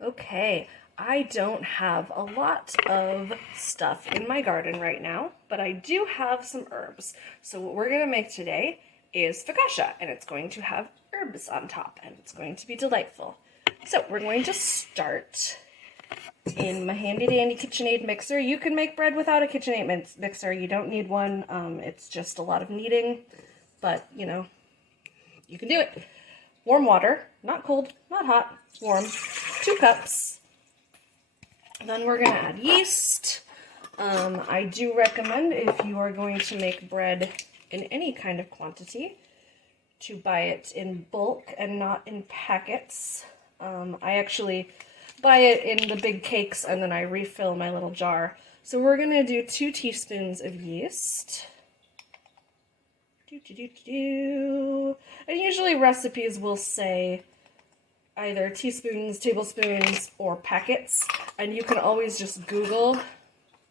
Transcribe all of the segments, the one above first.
Okay, I don't have a lot of stuff in my garden right now, but I do have some herbs. So what we're gonna make today is focaccia, and it's going to have herbs on top, and it's going to be delightful. So we're going to start in my handy dandy KitchenAid mixer. You can make bread without a KitchenAid mixer. You don't need one. It's just a lot of kneading, but you know, you can do it. Warm water, not cold, not hot, warm, 2 cups. Then we're gonna add yeast. I do recommend, if you are going to make bread in any kind of quantity, to buy it in bulk and not in packets. I actually buy it in the big cakes and then I refill my little jar. So we're gonna do 2 teaspoons of yeast. And usually recipes will say either teaspoons, tablespoons, or packets. And you can always just Google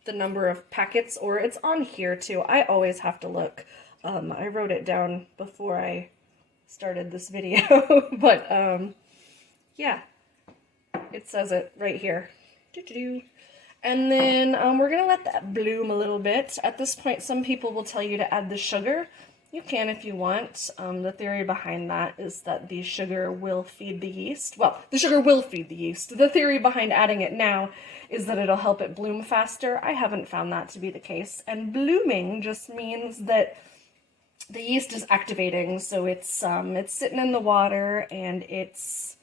the number of packets, or it's on here too. I always have to look. I wrote it down before I started this video, but yeah, it says it right here. And then we're gonna let that bloom a little bit. At this point, some people will tell you to add the sugar. You can if you want. The theory behind that is that the sugar will feed the yeast. Well, the sugar will feed the yeast. The theory behind adding it now is that it'll help it bloom faster. I haven't found that to be the case. And blooming just means that the yeast is activating, so it's sitting in the water and it's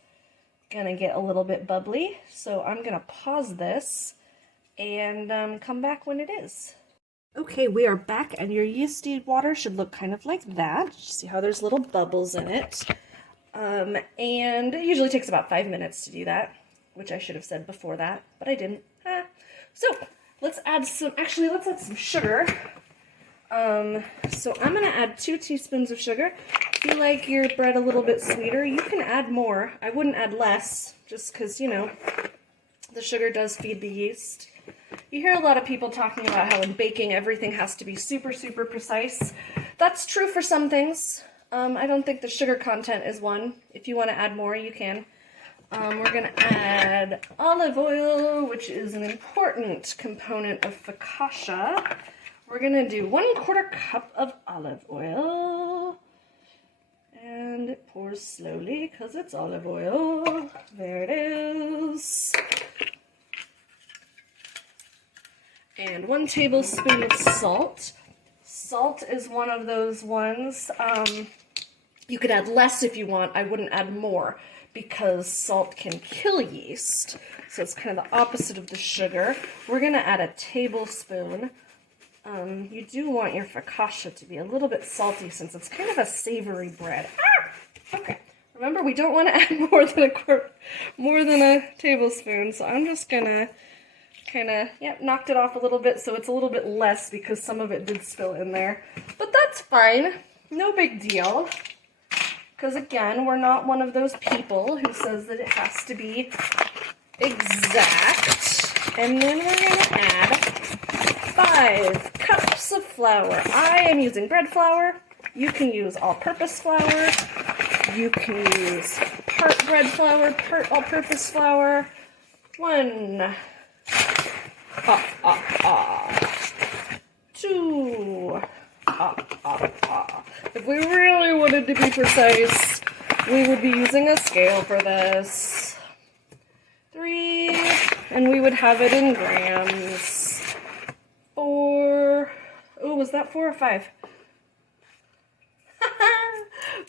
gonna get a little bit bubbly. So I'm gonna pause this and come back when it is. Okay, we are back, and your yeasty water should look kind of like that. See how there's little bubbles in it. And it usually takes about 5 minutes to do that, which I should have said before that, but I didn't. So let's add some sugar. So I'm gonna add 2 teaspoons of sugar. If you like your bread a little bit sweeter, you can add more. I wouldn't add less, just because, you know, the sugar does feed the yeast. You hear a lot of people talking about how in baking everything has to be super, super precise. That's true for some things. I don't think the sugar content is one. If you want to add more, you can. We're going to add olive oil, which is an important component of focaccia. We're going to do 1/4 cup of olive oil. And it pours slowly because it's olive oil. There it is. And 1 tablespoon of salt. Salt is one of those ones. You could add less if you want. I wouldn't add more because salt can kill yeast. So it's kind of the opposite of the sugar. We're going to add a tablespoon. You do want your focaccia to be a little bit salty since it's kind of a savory bread. Okay. Remember, we don't want to add more than a tablespoon. So I'm just going to kind of, knocked it off a little bit, so it's a little bit less because some of it did spill in there. But that's fine. No big deal. Because again, we're not one of those people who says that it has to be exact. And then we're going to add 5 cups of flour. I am using bread flour. You can use all-purpose flour. You can use part bread flour, part all-purpose flour. 1. 2. If we really wanted to be precise, we would be using a scale for this. 3, and we would have it in grams. 4. Oh, was that 4 or 5?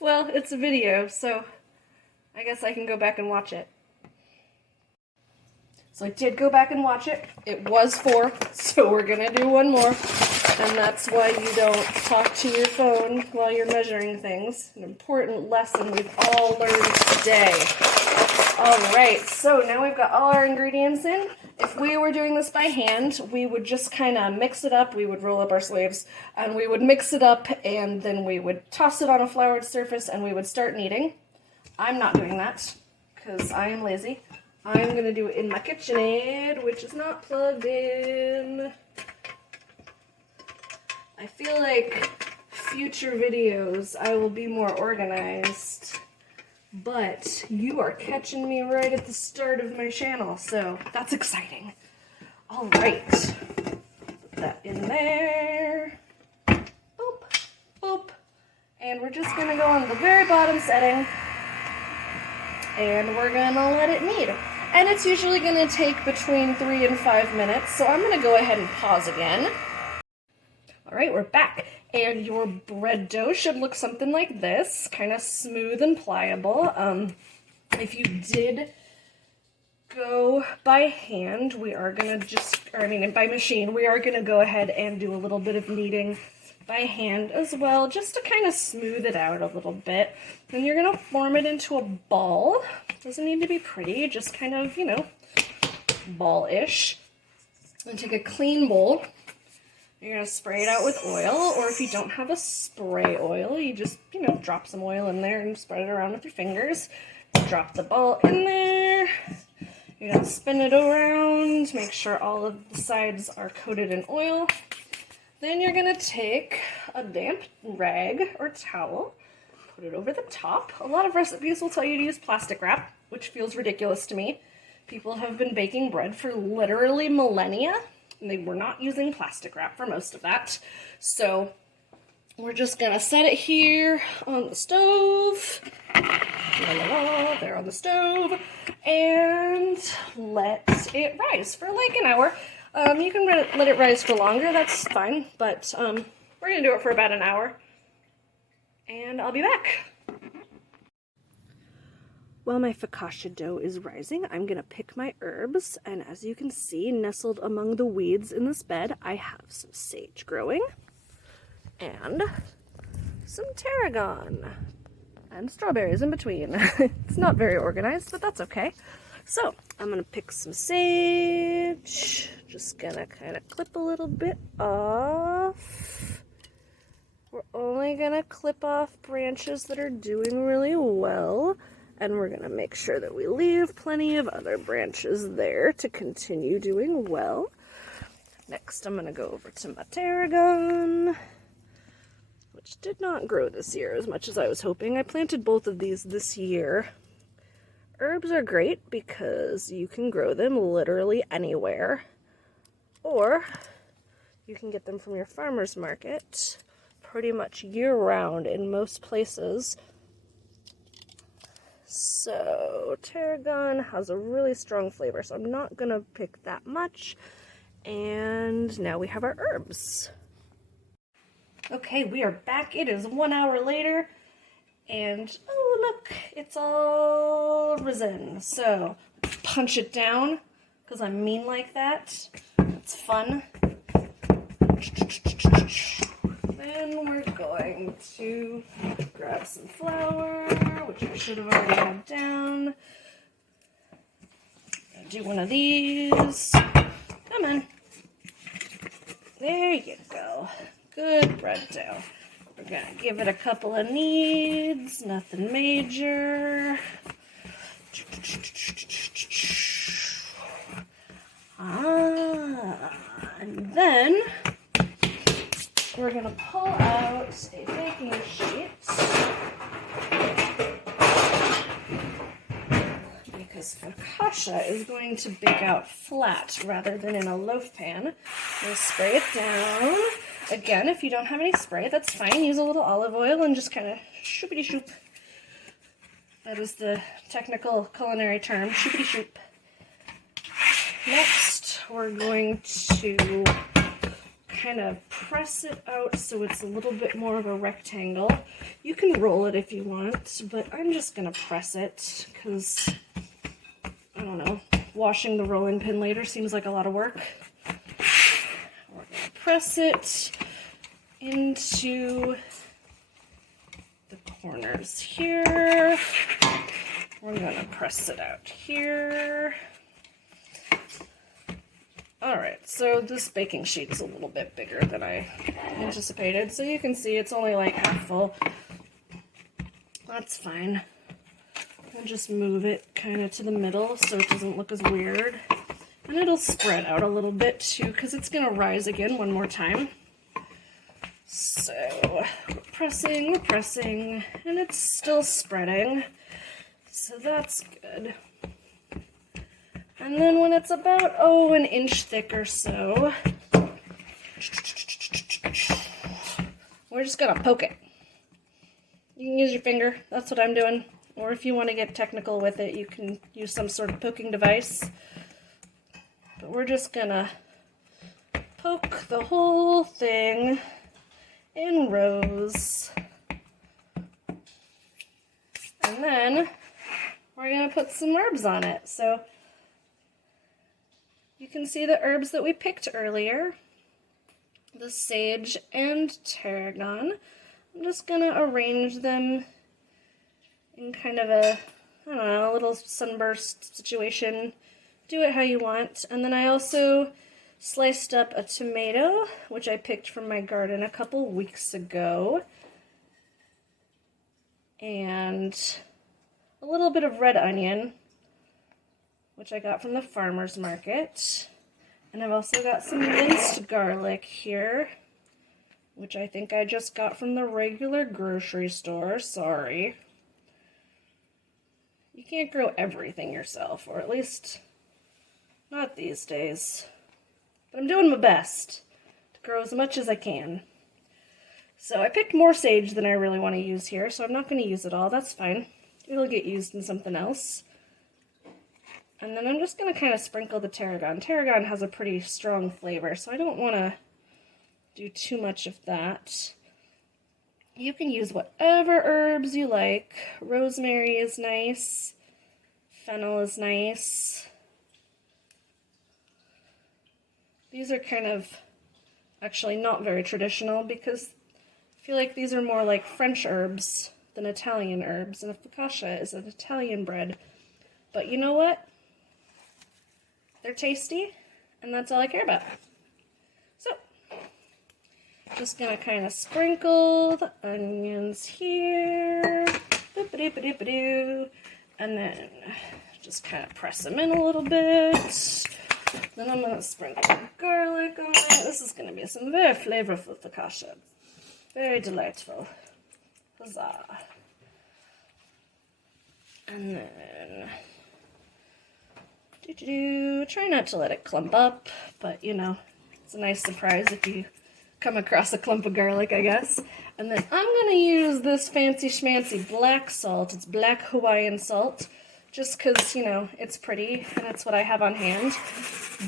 Well, it's a video, so I guess I can go back and watch it. So I did go back and watch it. It was 4, so we're gonna do 1 more. And that's why you don't talk to your phone while you're measuring things. An important lesson we've all learned today. All right, so now we've got all our ingredients in. If we were doing this by hand, we would just kind of mix it up. We would roll up our sleeves, and we would mix it up, and then we would toss it on a floured surface, and we would start kneading. I'm not doing that, because I am lazy. I'm going to do it in my KitchenAid, which is not plugged in. I feel like future videos I will be more organized but you are catching me right at the start of my channel, so that's exciting. All right, put that in there. Boop, boop. And we're just gonna go on the very bottom setting, and we're gonna let it knead. And it's usually gonna take between 3 and 5 minutes, so I'm gonna go ahead and pause again. All right, we're back, and your bread dough should look something like this, kind of smooth and pliable. If you did go by hand, we are gonna by machine, we are gonna go ahead and do a little bit of kneading by hand as well, just to kind of smooth it out a little bit. Then you're gonna form it into a ball. Doesn't need to be pretty, just kind of, you know, ball-ish. And take a clean bowl. You're gonna spray it out with oil, or if you don't have a spray oil, you just, you know, drop some oil in there and spread it around with your fingers. Drop the ball in there. You're gonna spin it around, make sure all of the sides are coated in oil. Then you're gonna take a damp rag or towel, put it over the top. A lot of recipes will tell you to use plastic wrap, which feels ridiculous to me. People have been baking bread for literally millennia, and they were not using plastic wrap for most of that. So we're just gonna set it here on the stove. There on the stove, and let it rise for like an hour. You can let it rise for longer, that's fine, but we're gonna do it for about an hour, and I'll be back. While my focaccia dough is rising, I'm gonna pick my herbs, and as you can see, nestled among the weeds in this bed, I have some sage growing, and some tarragon, and strawberries in between. It's not very organized, but that's okay. So, I'm gonna pick some sage, just gonna kind of clip a little bit off. We're only gonna clip off branches that are doing really well, and we're gonna make sure that we leave plenty of other branches there to continue doing well. Next, I'm gonna go over to my tarragon, which did not grow this year as much as I was hoping. I planted both of these this year. Herbs are great because you can grow them literally anywhere, or you can get them from your farmer's market pretty much year-round in most places. So tarragon has a really strong flavor, so I'm not gonna pick that much. And now we have our herbs. Okay, we are back. It is 1 hour later, and oh look, it's all risen. So punch it down, because I'm mean like that. It's fun. Then we're going to grab some flour, which I should have already had down. Do one of these. Come on. There you go. Good bread dough. We're gonna give it a couple of kneads, nothing major. And then we're gonna pull out a baking sheet, because focaccia is going to bake out flat rather than in a loaf pan. We'll spray it down. Again, if you don't have any spray, that's fine. Use a little olive oil and just kind of shoopity-shoop. That is the technical culinary term, shoopity-shoop. Next, we're going to kind of press it out so it's a little bit more of a rectangle. You can roll it if you want, but I'm just going to press it because, I don't know, washing the rolling pin later seems like a lot of work. We're going to press it into the corners here. We're going to press it out here. Alright, so this baking sheet is a little bit bigger than I anticipated, so you can see it's only like half full. That's fine. I'll just move it kind of to the middle so it doesn't look as weird. And it'll spread out a little bit too, because it's going to rise again one more time. So, we're pressing, and it's still spreading. So that's good. And then when it's about, an inch thick or so, we're just gonna poke it. You can use your finger, that's what I'm doing. Or if you want to get technical with it, you can use some sort of poking device. But we're just gonna poke the whole thing in rows. And then we're gonna put some herbs on it. So you can see the herbs that we picked earlier, the sage and tarragon. I'm just gonna arrange them in kind of a, a little sunburst situation. Do it how you want. And then I also sliced up a tomato, which I picked from my garden a couple weeks ago. And a little bit of red onion, which I got from the farmer's market. And I've also got some minced garlic here, which I think I just got from the regular grocery store. Sorry. You can't grow everything yourself, or at least not these days. But I'm doing my best to grow as much as I can. So I picked more sage than I really want to use here, so I'm not going to use it all. That's fine. It'll get used in something else. And then I'm just going to kind of sprinkle the tarragon. Tarragon has a pretty strong flavor, so I don't want to do too much of that. You can use whatever herbs you like. Rosemary is nice. Fennel is nice. These are kind of actually not very traditional because I feel like these are more like French herbs than Italian herbs, and a focaccia is an Italian bread. But you know what? They're tasty, and that's all I care about. So, just gonna kind of sprinkle the onions here, and then just kind of press them in a little bit. Then I'm gonna sprinkle garlic on it. This is gonna be some very flavorful focaccia. Very delightful. Huzzah. And then try not to let it clump up, but you know, it's a nice surprise if you come across a clump of garlic, I guess. And then I'm gonna use this fancy schmancy black salt. It's black Hawaiian salt, just because, you know, it's pretty and it's what I have on hand.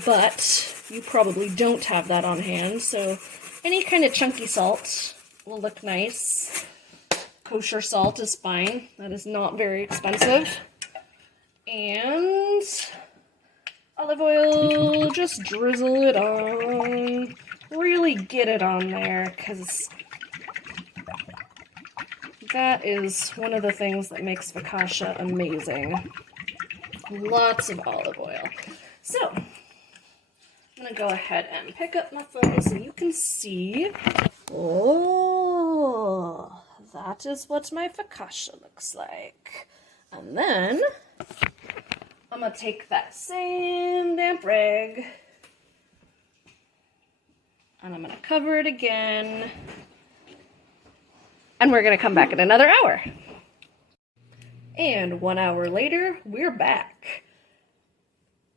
But you probably don't have that on hand, so any kind of chunky salt will look nice. Kosher salt is fine. That is not very expensive. And olive oil, just drizzle it on. Really get it on there, because that is one of the things that makes focaccia amazing. Lots of olive oil. So, I'm going to go ahead and pick up my phone so you can see. Oh, that is what my focaccia looks like. And then I'm going to take that same damp rag and I'm going to cover it again. And we're going to come back in another hour. And 1 hour later, we're back.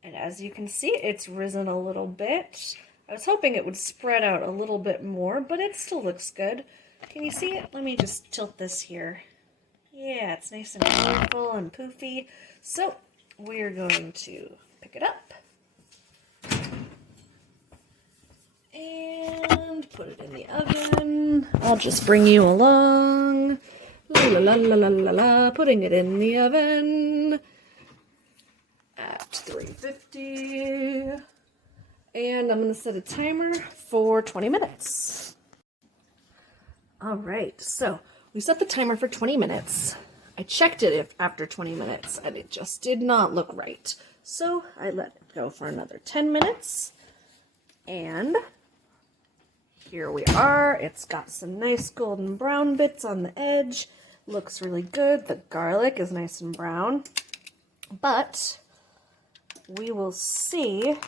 And as you can see, it's risen a little bit. I was hoping it would spread out a little bit more, but it still looks good. Can you see it? Let me just tilt this here. Yeah, it's nice and colorful and poofy. So, we're going to pick it up. And put it in the oven. I'll just bring you along. La la la la la la. Putting it in the oven at 350. And I'm going to set a timer for 20 minutes. All right, so we set the timer for 20 minutes. I checked it after 20 minutes and it just did not look right. So I let it go for another 10 minutes. And here we are. It's got some nice golden brown bits on the edge. Looks really good. The garlic is nice and brown. But we will see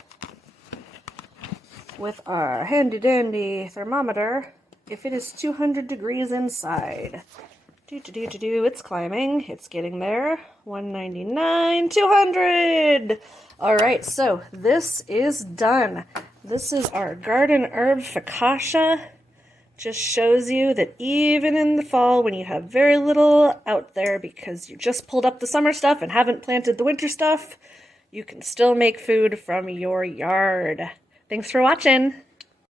with our handy dandy thermometer if it is 200 degrees inside. It's climbing. It's getting there. $1.99, 200. All right, so this is done. This is our garden herb focaccia. Just shows you that even in the fall, when you have very little out there because you just pulled up the summer stuff and haven't planted the winter stuff, you can still make food from your yard. Thanks for watching.